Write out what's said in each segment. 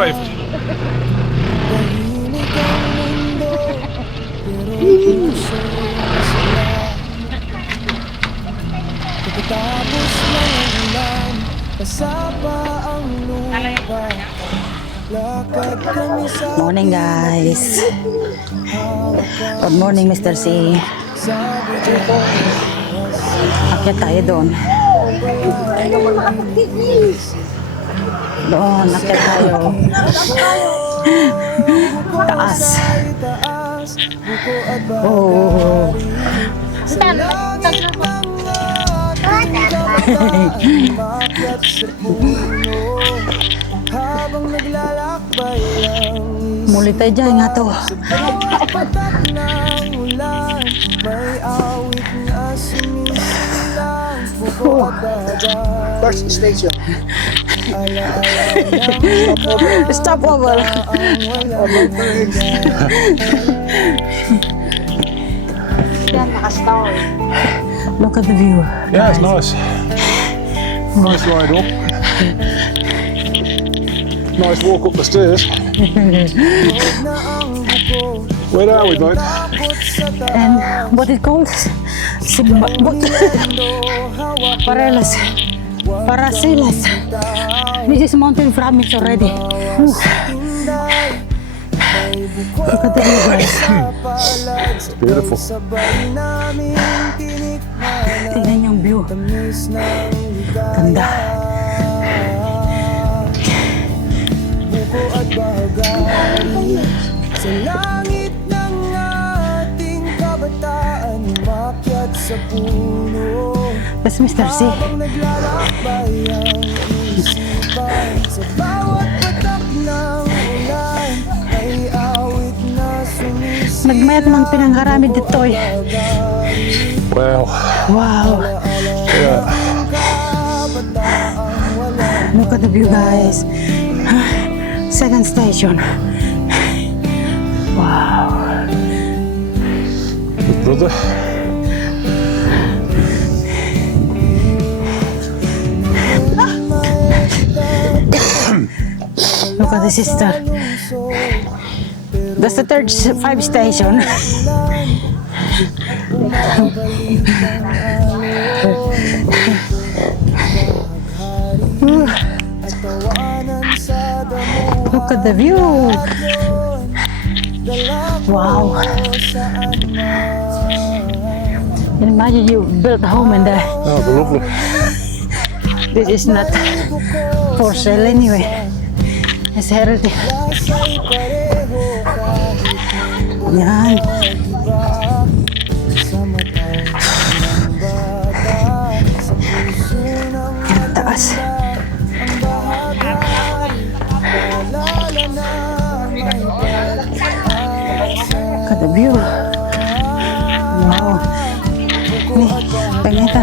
arrived. Morning guys. Good morning Mr. C. Akyat tayo doon. Doon, akyat tayo. Taas. Oh. Muli tayo dyan nga to. First station. Stop over. Look at the view. Yeah, it's nice. Nice ride up. Nice walk up the stairs. Where are we, mate? And what it called? Parelas. Paraselas. This is mountain Framix already. Whew. Look at the view guys. It's beautiful. Tingnan yung view. Ganda. Sa langit ng ating kabataan, umakyat sa puno. That's Mr. C. Habang naglalakbay ang isipan, sa bawat patak ng ulan, ay awit na sumisip. Nagmayat mang pinangharami dito eh. Wow. Wow. Yeah. Look at the view guys. Second station. Wow. Good brother. Look at the sister. That's the third 5 station. Look at the view. Wow. Imagine you built a home in there. Oh, they're lovely. This is not for sale anyway. It's heritage. Yan. Ang taas. Look at the view. Wow. Ni, pangita.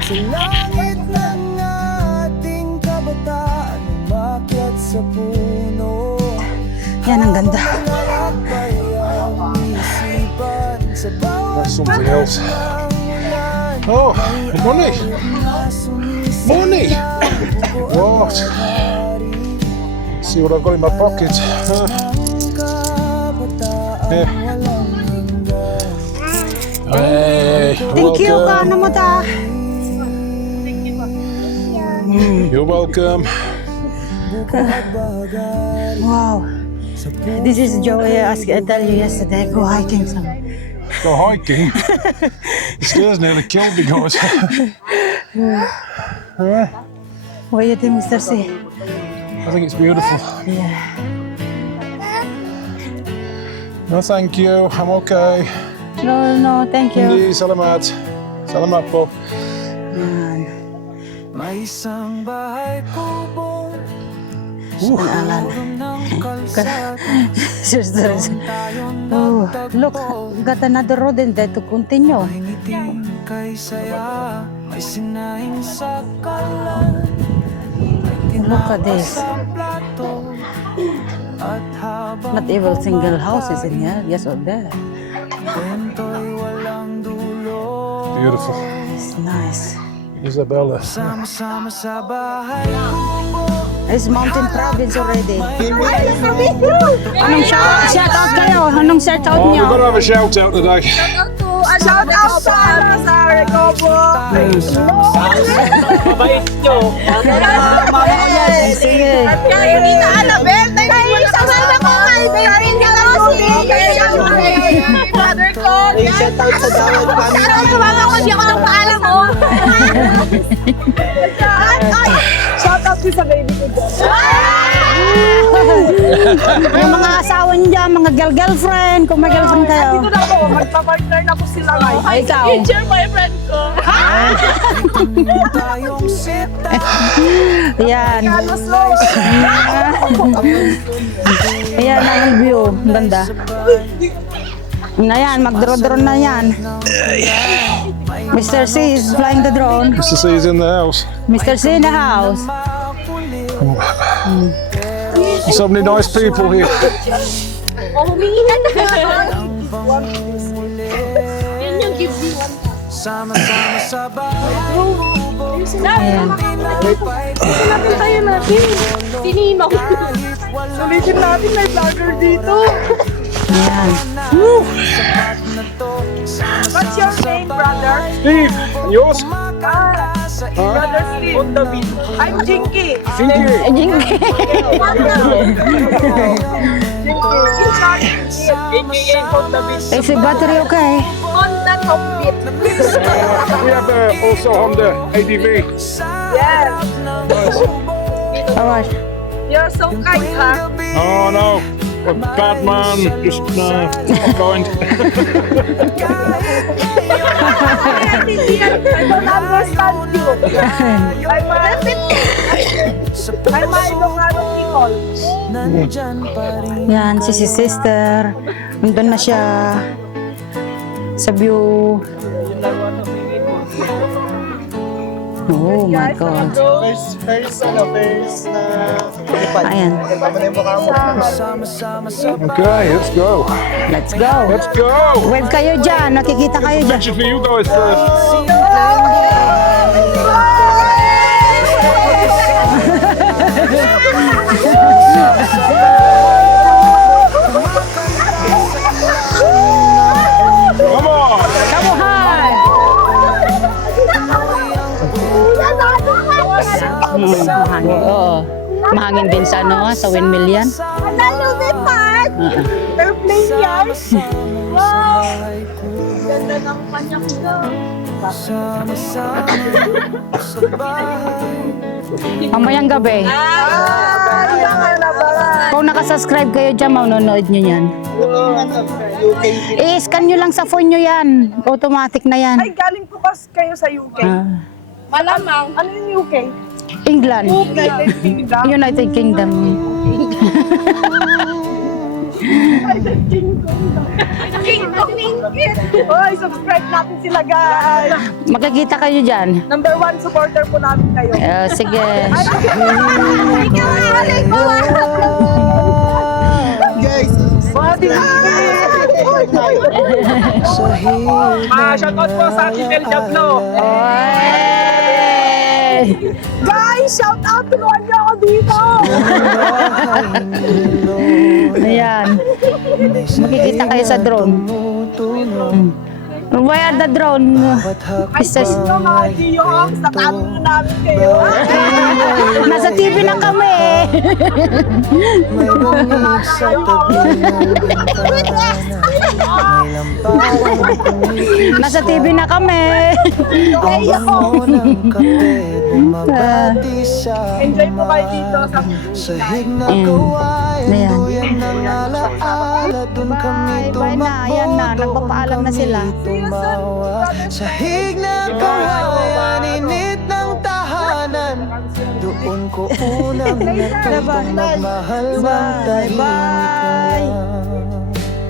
Sa langit ng ating kabataan, umakyat sa puno. Yan ang ganda. Lalakbay ang isipan, sa bawat That's something else. ulan, Oh, money. na sumisip Money. What? See what I've got in my pocket. ang kabataan, Yeah. walang hanggan. Hey, Thank you, welcome. Kana mo ta. You're welcome. Wow. This is Joey. I tell you yesterday, go hiking some. Go hiking. The stairs nearly killed me, guys. What do you think, Mr. C? I think it's beautiful. Yeah. No, thank you. I'm okay. No, thank you. Hindi, salamat. Salamat po. Yan. May isang bahay kubong Alan. ng kalsada. Sister. Oh, look, got another road in there to continue. May ngiting kay saya, may sinahing sa kalan. Look at this. Sa plato at habang Not even single houses in here. Yes, or there. kwento'y walang dulo. Beautiful. It's nice. Isabella. Sama-sama sa bahay kubo, It's mountain province already. Anong shout out kayo? Anong shout out Oh, we've got to niyo? have a shout out today. Shout out sa Recobo. Mabait nyo. Sige. Kaya hindi na alam, eh. Sama ko kay Karin Galarosi. Father ko. Shout out sa Dawad family. Ano, sumama ko siya ko ng paalam mo. Shout out sa baby ko dyan. Yung mga asawa niyo dyan, mga girlfriend, kung may girlfriend kayo. Dito na po, magpa-partner na po sila ngayon. Ay, ikaw. Teacher, my friend ko. Ayan. Ayan ang view. Ang ganda. Ayan, mag-drone na yan. Mr. C is flying the drone. Mr. C is in the house. Mr. C in the house. So many nice people here. Oh, humingi na na. Yan yung give me one. Sama-sama sa bahay. Ayan. Natin tayo natin. Sinino. Sulitin natin, may vlogger dito. Ayan. What's your name, brother? Steve, and yours? Brother Steve. I'm Jinky. Thank you. Jinky. Is the battery okay? On the top bit. We have also Honda ADV. Yes. Alright. You're so kind, huh? Oh no, a bad man, just not kind. I don't understand you. I'm a Ilocano people. Nandyan pa rin. Yan, si sister. Nandun na siya sa view. Oh my God. First na lipad. Ayan. Tama na yung mukha mo. Sama-sama sa Okay, let's go. Let's go. Let's go. Wave kayo dyan. Nakikita kayo dyan. Picture for you guys first. Come on. Kamuhan! Mahangin. Oo. Mahangin din sa ano, sa windmill yan. Analo din, Pat! Airplane yan! Wow! Ganda ng panyak ko. sama-sama sa bahay. Mamayang gabi. Kung nakasubscribe kayo dyan, manonood nyo yan. UK. I-scan nyo lang sa phone nyo yan. Automatic na yan. Ay, galing po kasi kayo sa UK. Ah, Malamang. Ano yung UK? England. United Kingdom. United Kingdom. United Kingdom. Hoy, subscribe natin sila, guys. Makikita kayo dyan. Number 1 supporter po namin kayo. Sige. Guys, Shoutout po sa Titel Jablo. Oy! Guys, shout out! Tulungan niyo ako dito! Ayan. Makikita kayo sa drone. Where the drone? Ay, Mr. ito mga Giyong, sa kanto namin kayo. Nasa TV na kami. Nasa TV na kami. Enjoy po kayo dito sa Ayan. Bye na. Ayan na. Nagpapaalam na sila. Sahig ng kawayan, init ng tahanan. Doon ko unang natutong magmahal ng tahimik.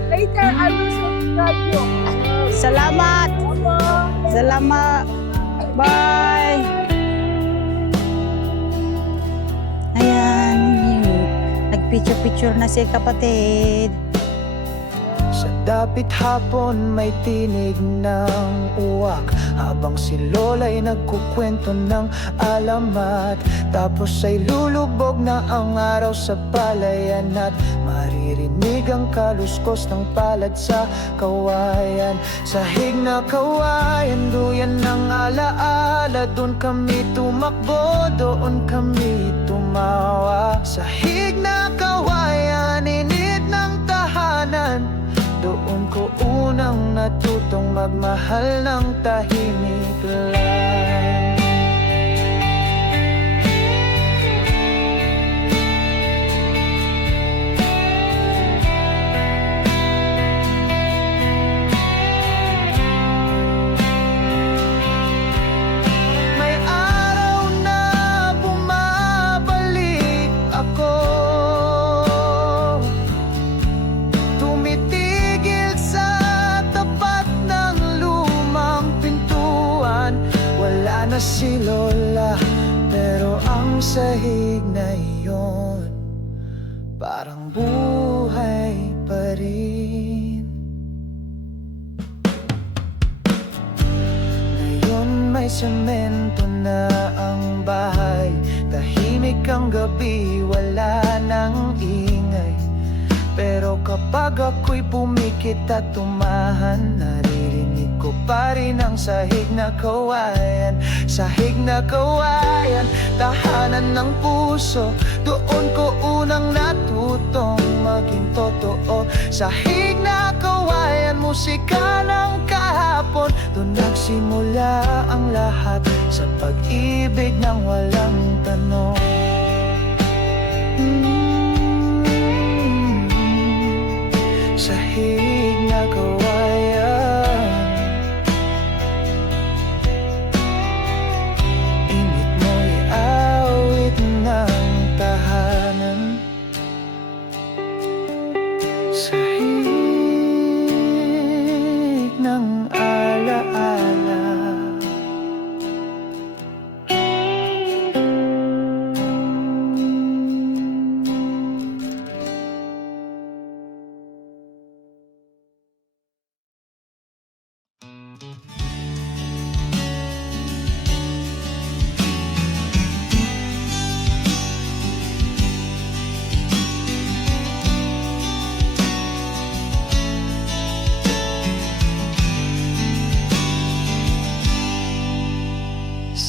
Later, I will subscribe you. Salamat. Salamat. Bye. Ayan. Nagpicture-picture na si kapatid. Sa Dapit hapon may tinig ng uwak, habang si lola'y nagkukwento ng alamat. Tapos ay lulubog na ang araw sa palayan, at maririnig ang kaluskos ng palad sa kawayan. Sahig na kawayan, duyan ng alaala. Doon kami tumakbo, doon kami tumawa. Sahig na kawayan, init ng tahanan. Doon ko unang natutong magmahal ng tahimik lang. May araw na bumabalik ako, tumitigil sa tapat ng lumang pintuan. Wala na si Lola, pero ang sahig na iyon parang buhay pa rin. Ngayon may semento na ang bahay, tahimik ang gabi, wala nang ingay. Pero kapag ako'y pumikit at tumahan, naririnig ko pa rin ang sahig na kawayan. Sahig na kawayan, tahanan ng puso. Doon ko unang natutong maging totoo. Sahig na kawayan, musika ng kahapon. Doon nagsimula ang lahat, sa pag-ibig ng walang tanong. Sahig na kawayan, init mo'y awit ng tahanan. Sahig ng alaala.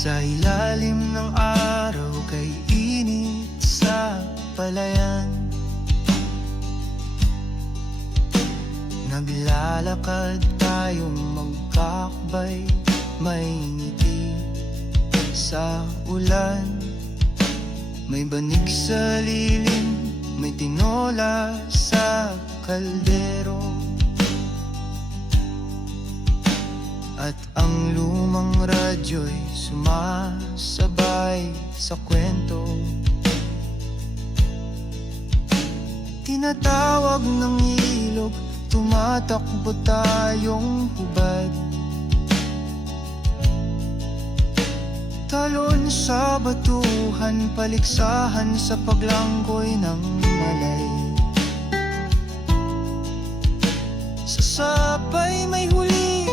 Sa ilalim ng araw kay init sa palayan, naglalakad tayong magkakbay, may ngiti sa ulan. May banig sa lilim, may tinola sa kaldero, at ang lumang radyo'y sumasabay sa kwento. Tinatawag ng ilog, tumatakbo tayong hubad. Talon sa batuhan, paligsahan sa paglangkoy ng malay. Sa sapay may huli,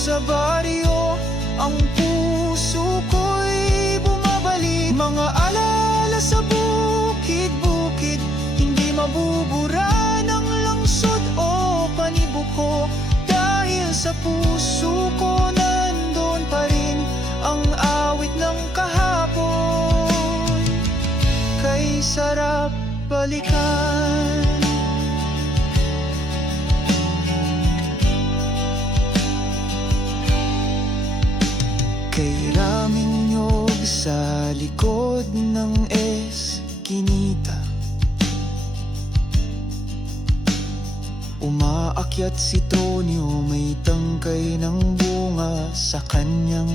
sa baryo, ang puso ko'y bumabalik. Mga alaala sa bukid-bukid, hindi mabubura ng langsod o panibuko. Dahil sa puso ko nandun pa rin ang awit ng kahapon. Kay sarap balikan. Kay raming nyog sa likod ng eskinita, umaak Aakyat si Tonyo, may tangkay ng bunga sa kanyang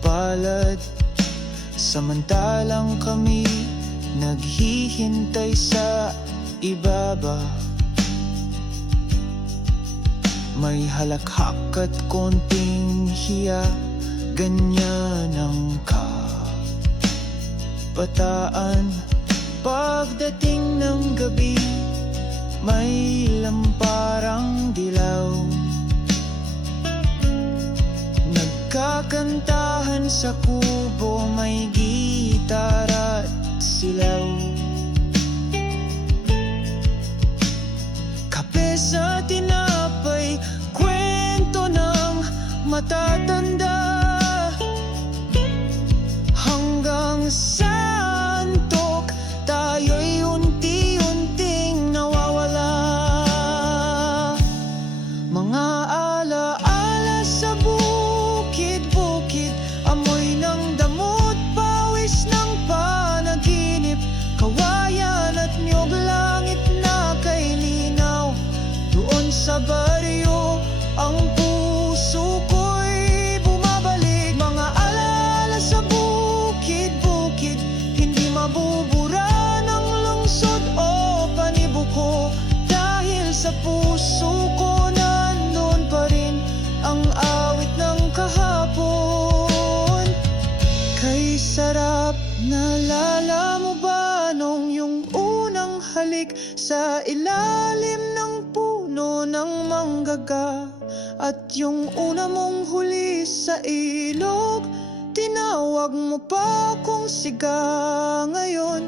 palad. Samantalang kami naghihintay sa ibaba. May halakhak at konting hiya, ganyan ang kabataan. Pagdating ng gabi, may lamparang dilaw. Nagkakantahan sa kubo, may gitara at silaw. Kape sa tinapay, kwento ng matatanda, hanggang sa antok tayo'y unti-unting nawawala. Mga alaala sa bukid-bukid, amoy ng damot, pawis ng panaginip, kawayan at niyog, langit na kay linaw. Doon sa baryo, ang puso ko'y bumabalik. Mga alaala sa bukid-bukid, hindi mabubura ng lungsod o panibuko. Dahil sa puso ko nandun pa rin ang awit ng kahapon. Kay sarap, naalala mo ba nung yung unang halik sa ilalim ng puno ng manggaga? At yung una mong huli sa ilog, tinawag mo pa akong siga. Ngayon,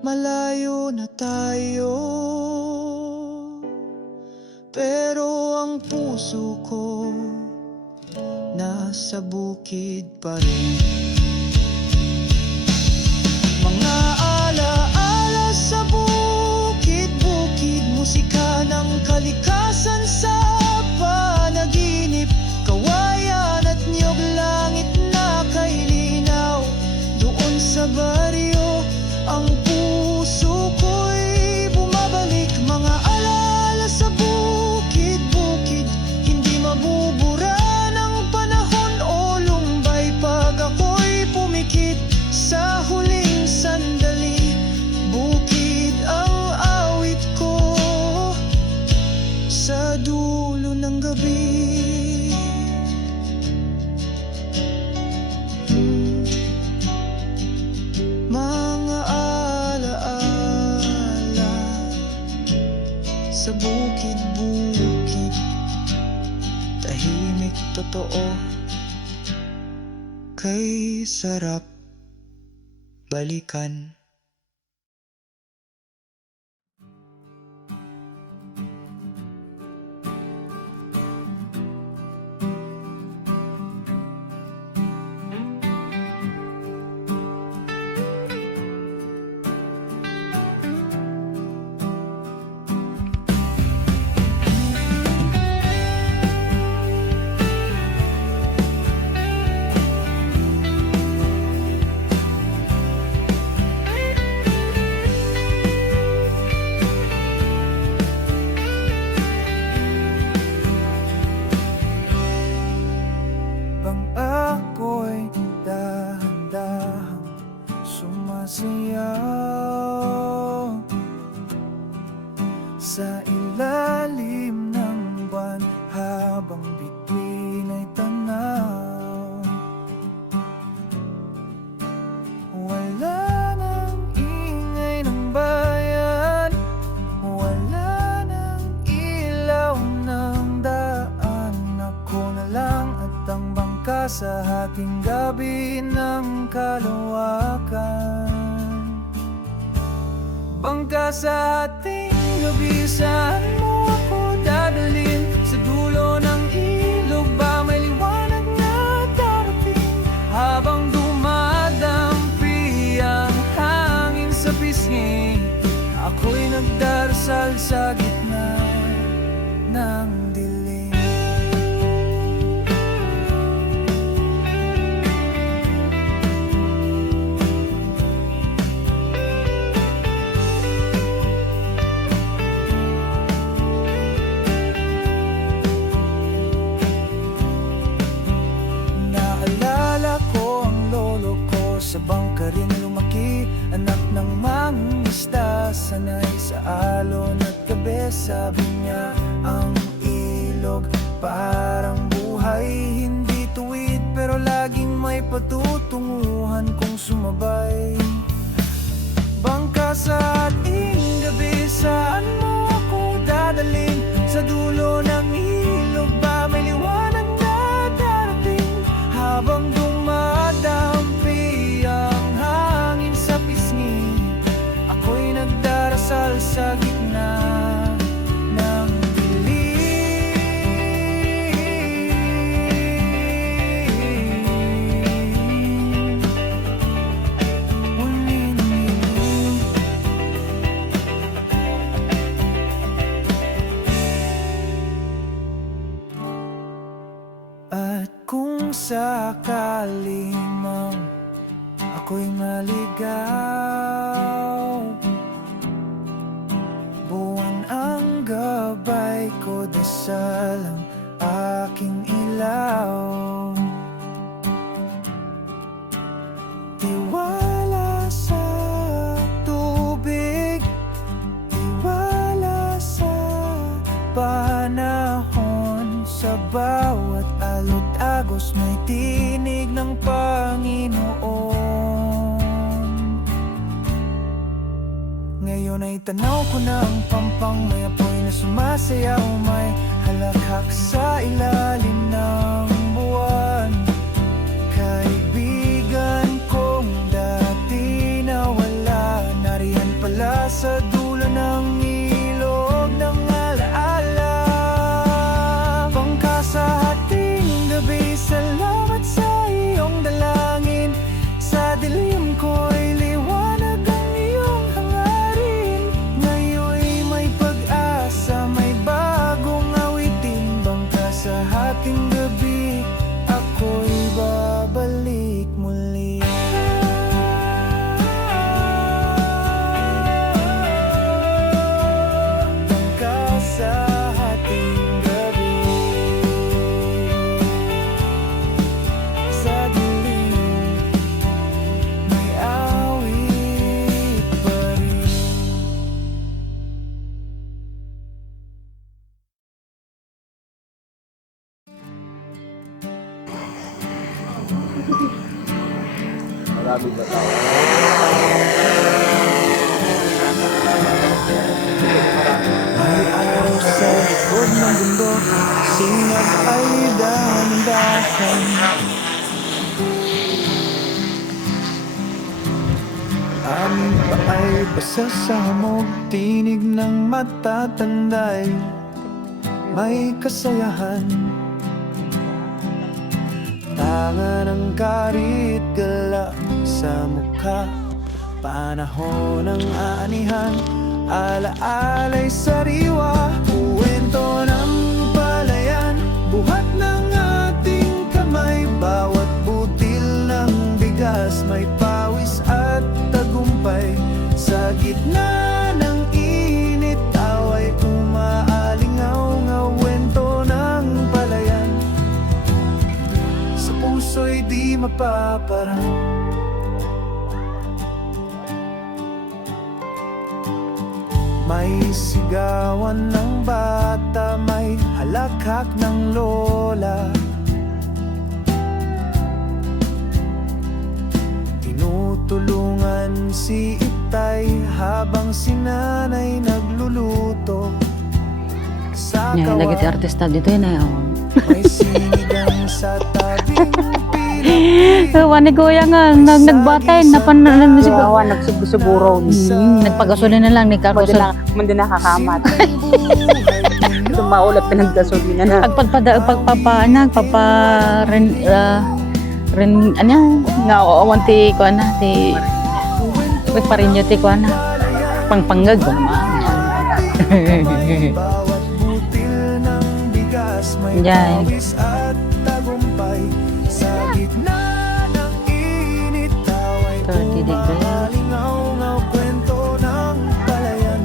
malayo na tayo, pero ang puso ko nasa bukid pa rin. Mga alaala sa bukid-bukid, musika ng kalikasan sa panaginip, kawayan at niyog, langit na kay linaw. Doon sa baryo, ang puso ko'y bumabalik. Mga alaala sa bukid-bukid, hindi mabubura ng panahon o lumbay. Pag ako'y pumikit sa huling sandali, bukid ang awit ko sa dulo ng gabi. Mga alaala sa bukid-bukid, tahimik, totoo, kay sarap balikan. Bang ako'y dahan-dahang sumasayaw sa ilalim ng buwan, habang bituin ay tanaw. Wala nang ingay ng bayan, wala nang ilaw ng daan. Ako na lang at ang bangka sa hating gabi ng kalawakan. Bangka sa hating gabi, saan mo ako dadalhin? Sa dulo ng ilog ba may liwanag na darating? Habang dumadampi ang hangin sa pisngi, ako'y nagdarasal sa gitna ng dilim. sanay sa alon at gabi. Sabi niya ang ilog parang buhay, hindi tuwid pero laging may patutunguhan kung sumabay. Bangka sa ating gabi, saan mo ako dadalhin? Sa dulo ng ilog ba may liwanag na darating? Habang dumadampi ang hangin sa pisngi, ako'y nagdarasal sa gitna ng dilim. At kung sakaling mang ako'y maligaw, buwan ang gabay ko, dasal ang aking ilaw. Tiwala sa tubig, tiwala sa panahon. Sa bawat alot agos may tinig ng Panginoon. Ngayon ay tanaw ko na ang pampang, may apoy na sumasayaw, may halakhak sa ilalim ng buwan. Kaibigan kong dati nawala, nariyan pala sa dulo ng ilog ng alaala. Bangka sa ating gabi, salamat sa iyong dalangin. Sa dilim ko'y liwanag ang iyong hangarin. Ngayon'y may pag-asa, may bagong awitin. Bangka sa ating gabi, ako'y babalik muli. Bangka sa ating gabi, sa dilim may awit pa rin. May araw sa likod ng bundok, sinag ay dahan-dahan. Aming paay basa sa hamog, tinig ng matatanday, may kasayahan. Tanga ng karit, gala sa mukha, panahon ng anihan, alaala'y sariwa, kwento ng palayan, buhat ng ating kamay, bawat butil ng bigas, may pawis at tagumpay. Sa gitna ng init, away umaalingaw-ngaw, kwento ng palayan, sa puso'y di mapaparang. May sigawan ng bata, may halakhak ng lola. Tinutulungan si Itay habang si Nanay nagluluto. Sa Yan, lagi ti kawan, artista dito yun eh. may sinigang sa tabing pilapil. Wani kuya nga, nagbatay, napanan na siguro. Gawa, nagsuguro. Nagpagasolin na lang ni Carlos. Hindi nakakamat. Tumaulat pinagdasolin na na. Nga owan ti ko na, ti parinyo ti ko na. Pangpanggag ko Bawat butil ng bigas, may Yan. pawis at tagumpay. Sa gitna ng init, away 30 degrees. umalingaw-ngaw, kwento ng palayan,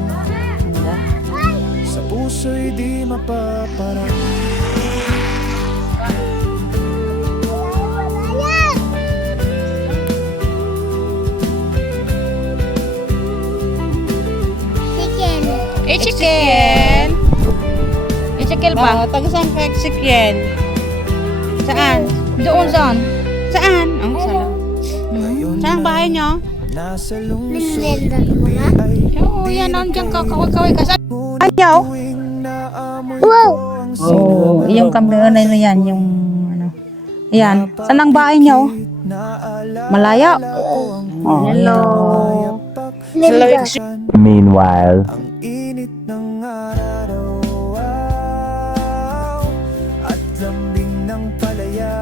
sa puso'y di mapaparang. Ezekiel. Ezekiel ba? Taga saan ka, Ezekiel? Saan? Doon saan? Saan? Ang salam. Saan ang bahay niyo? Nasa lungsod Oo, yan. Nandiyan ka. Kaway-kaway ka. Saan? Ayaw. Oo, yung kamera na yan. Yung ano. Yan. Saan ang bahay niyo? Malaya. Oh, hello. Meanwhile, Ang init ng araw at lambing ng palayan.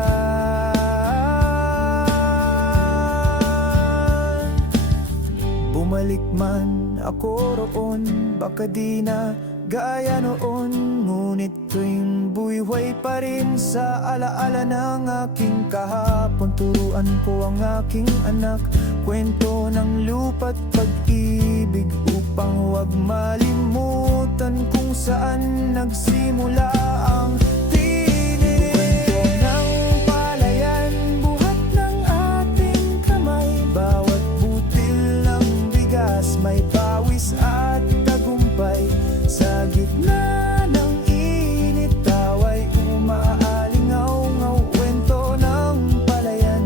Bumalik man ako roon, baka di na gaya noon. Ngunit tuwing buwiway pa rin sa alaala ng aking kahapon. Turuan ko ang aking anak, kwento ng lupa't pag-ibig, upang huwag malimutan kung saan nagsimula ang tinig. Kwento ng palayan, buhat ng ating kamay. Bawat butil ng bigas may pawis at tagumpay. Sa gitna ng init, tawa'y umaalingaw-ngaw. Kwento ng palayan,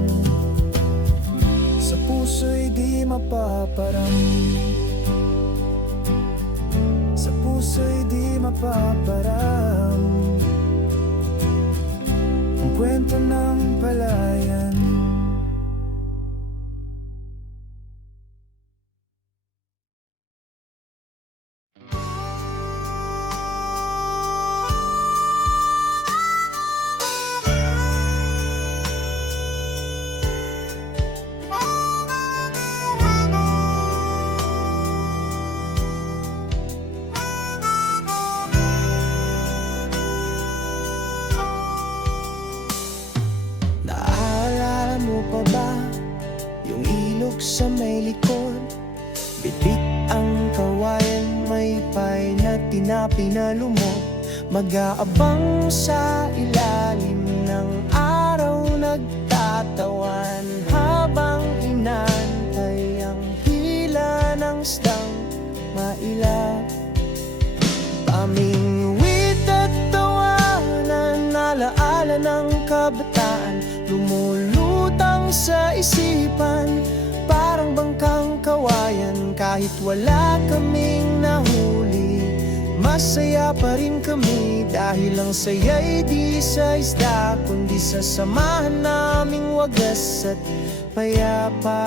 sa puso'y di mapaparam. Sa puso'y di mapaparam. Ang kwento ng palayan. Naaalala mo pa ba yung ilog sa may likod? Bitik ang kawayan, may pay na tinapi na lumot. Mag-aabang sa ilalim ng araw, nagtatawan habang inantay ang hila ng stang mailap. Pamingwit at tawanan, alaala ng kabataan, lumulutang sa isipan, parang bangkang kawayan. Kahit wala kaming nahuli, masaya pa rin kami, dahil ang saya'y di sa isda, kundi sa samahan naming wagas at payapa.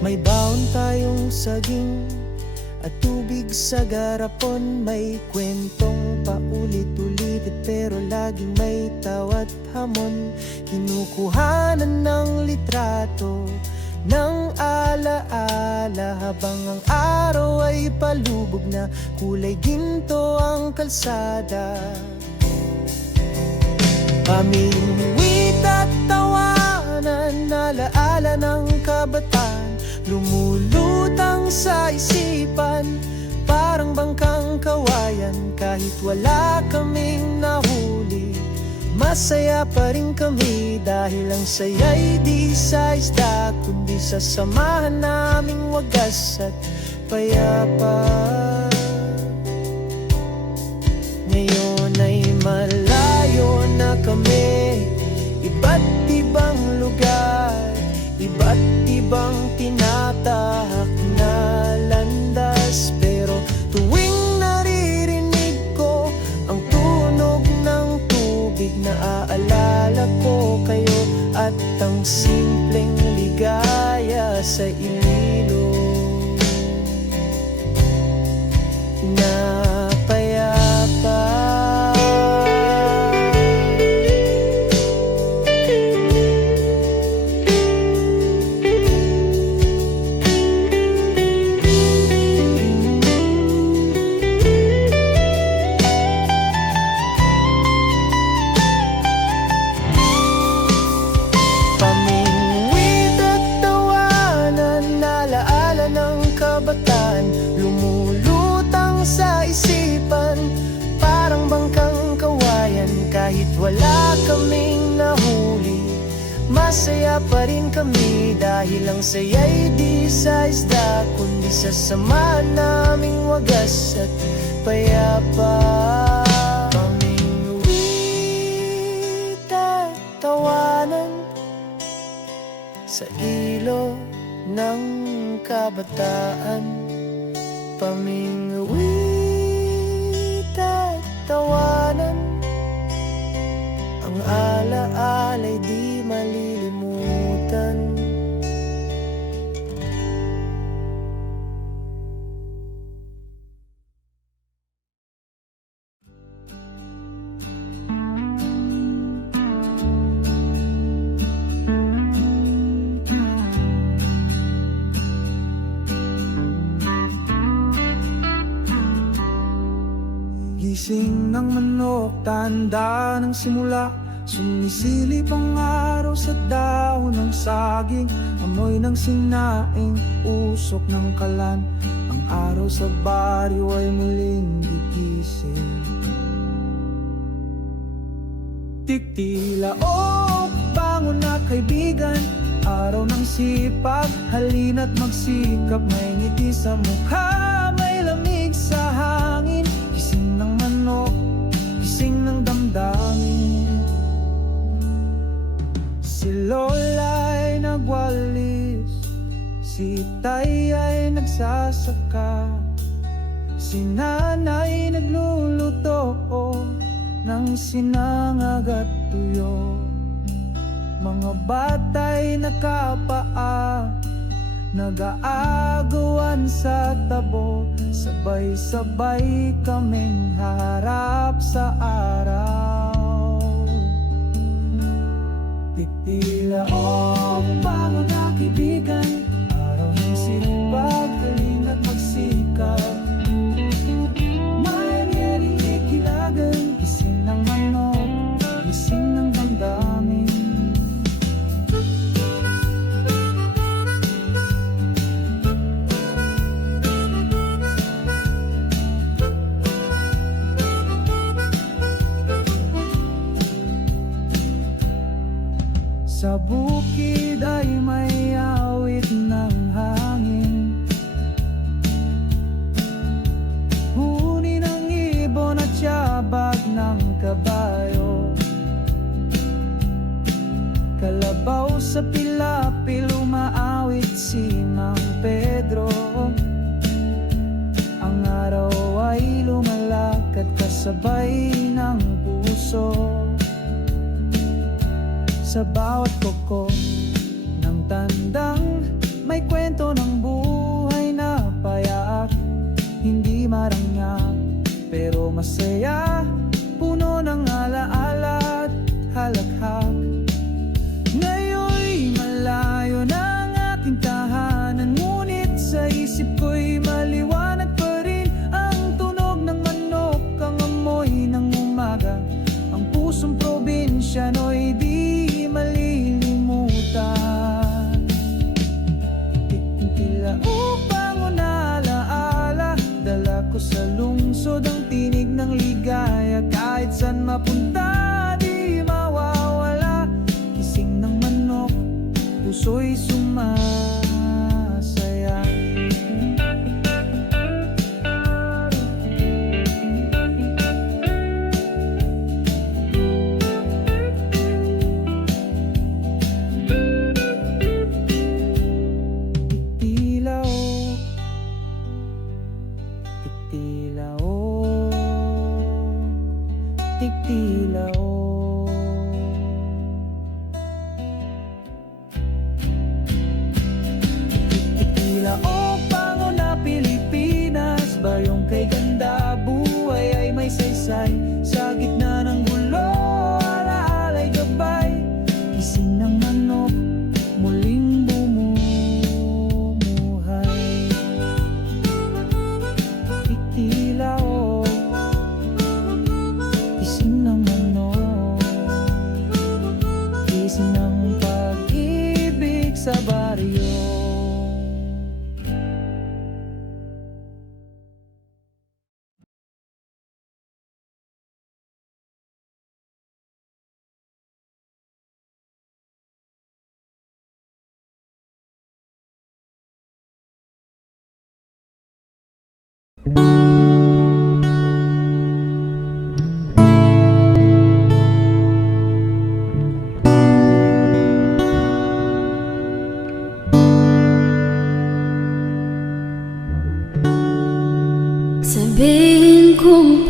May baon tayong saging at tubig sa garapon. May kwentong paulit-ulit pero laging may tawat hamon. Kinukuhanan ng litrato ng alaala, habang ang araw ay palubog na, kulay ginto ang kalsada. Pamingwit at tawanan, alaala ng kabataan, lumulutang sa isipan, parang bangkang kawayan. Kahit wala kaming nahuli, masaya pa rin kami, dahil ang saya'y di sa isda, kundi sa samahan naming wagas at payapa. Ngayon ay malayo na kami, iba't ibang lugar, iba't ibang tinatahak na landas. Pero tuwing naririnig ko ang tunog ng tubig, naaalala ko kayo at ang simpleng ligaya sa ilog. masaya pa rin kami dahil ang saya'y di sa isda kundi sa sama naming wagas at payapa. Pamingwit at tawanan sa ilog ng kabataan. Pamingwit at tawanan, ang alaala'y di malilimutan. Gising ng manok, tanda ng simula. Sumisilip ang araw sa dahon ng saging. Amoy ng sinaing, usok ng kalan. Ang araw sa baryo ay muling gigising. Tiktila, oh, bangon na kaibigan. Araw ng sipag, halina't magsikap. May ngiti sa mukha, may lamig sa hangin. Gising ng manok, gising ng damdamin. Si Lola'y nagwalis, si Tay ay nagsasaka, si Nanay nagluluto ng sinangag at tuyo. Mga bata'y nakapaa, nag-aagawan sa tabo. Sabay-sabay kaming harap sa araw. Tiktila, oh, bangon na kaibigan. Araw ng sipag, halina't magsikap. May ngering ikilagan, gising ng manok, gising ng damdamin. Sa bukid ay may awit ng hangin, huni ng ibon at tiyabag ng kabayo. Kalabaw sa pilapil, umaawit si Mang Pedro. Ang araw ay lumalakad kasabay ng puso. Sa bawat koko ng tandang, may kwento ng buhay na payak. Hindi marangya, pero masaya, puno ng alaala at halakhak. Ngayon'y malayo na ang aking tahanan, ngunit sa isip ko'y maliwanag pa rin ang tunog ng manok, ang amoy ng umaga. Ang pusong probinsyano'y di malilimutan. Tiktila, upang unalaala, dala ko sa lungsod ang tinig ng ligaya. Kahit saan mapunta, di mawawala. Gising ng manok, puso'y sumasaya.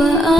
paano